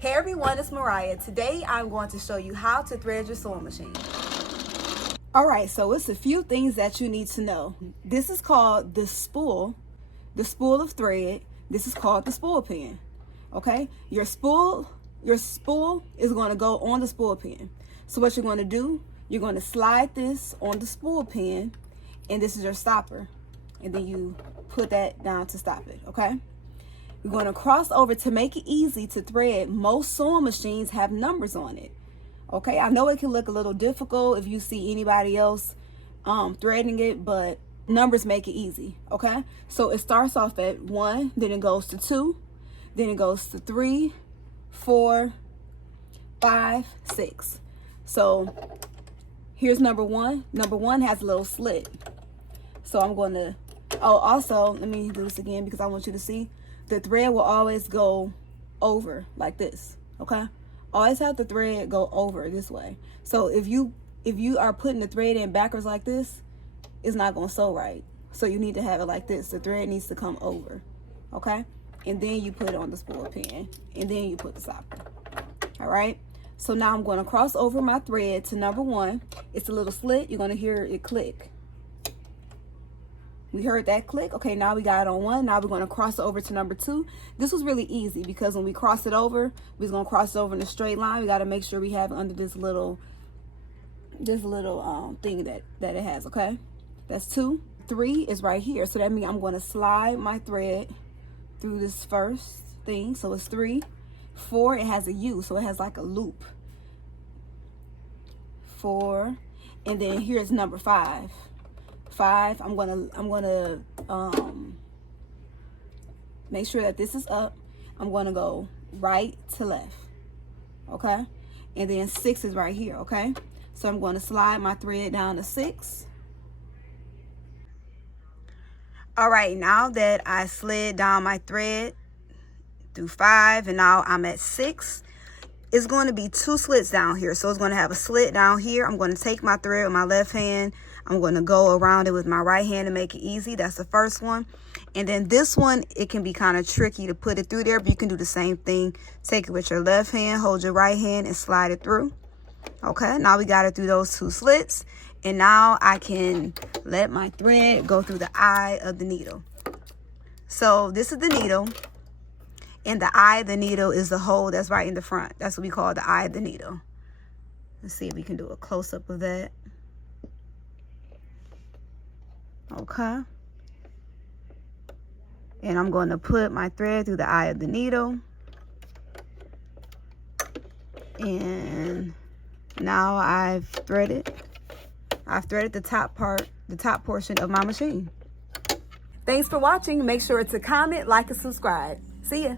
Hey everyone, it's Mariah. Today I'm going to show you how to thread your sewing machine. Alright, so it's a few things that you need to know. This is called the spool of thread. This is called the spool pin. Okay, your spool is going to go on the spool pin. So what you're going to do, you're going to slide this on the spool pin, and this is your stopper. And then you put that down to stop it, okay? We're going to cross over to make it easy to thread. Most sewing machines have numbers on it. Okay, I know it can look a little difficult if you see anybody else threading it, but numbers make it easy. Okay, so it starts off at 1, then it goes to 2, then it goes to 3, 4, 5, 6. So here's number 1. Number 1 has a little slit. So I'm going to, oh, also, let me do this again because I want you to see. The thread will always go over like this, okay? Always have the thread go over this way. So if you are putting the thread in backwards like this, it's not gonna sew right. So you need to have it like this. The thread needs to come over, okay? And then you put it on the spool pin, and then you put the stopper, all right? So now I'm gonna cross over my thread to number 1. It's a little slit. You're gonna hear it click. We heard that click. Okay, now we got it on 1. Now we're going to cross it over to number 2. This was really easy because when we cross it over, we're going to cross it over in a straight line. We got to make sure we have it under this little thing that it has, okay? That's 2. 3 is right here. So that means I'm going to slide my thread through this first thing. So it's 3. 4, it has a U, so it has like a loop. 4, and then here's number 5. 5, I'm gonna make sure that this is up. I'm gonna go right to left, okay? And then 6 is right here, okay? So I'm gonna slide my thread down to 6. All right, now that I slid down my thread through 5 and now I'm at 6, it's going to be 2 slits down here. So it's going to have a slit down here. I'm going to take my thread with my left hand. I'm going to go around it with my right hand to make it easy. That's the first one. And then this one, it can be kind of tricky to put it through there, but you can do the same thing. Take it with your left hand, hold your right hand, and slide it through. Okay, now we got it through those 2 slits. And now I can let my thread go through the eye of the needle. So this is the needle. And the eye of the needle is the hole that's right in the front. That's what we call the eye of the needle. Let's see if we can do a close-up of that. Okay. And I'm going to put my thread through the eye of the needle. And now I've threaded the top portion of my machine. Thanks for watching. Make sure to comment, like, and subscribe. See ya.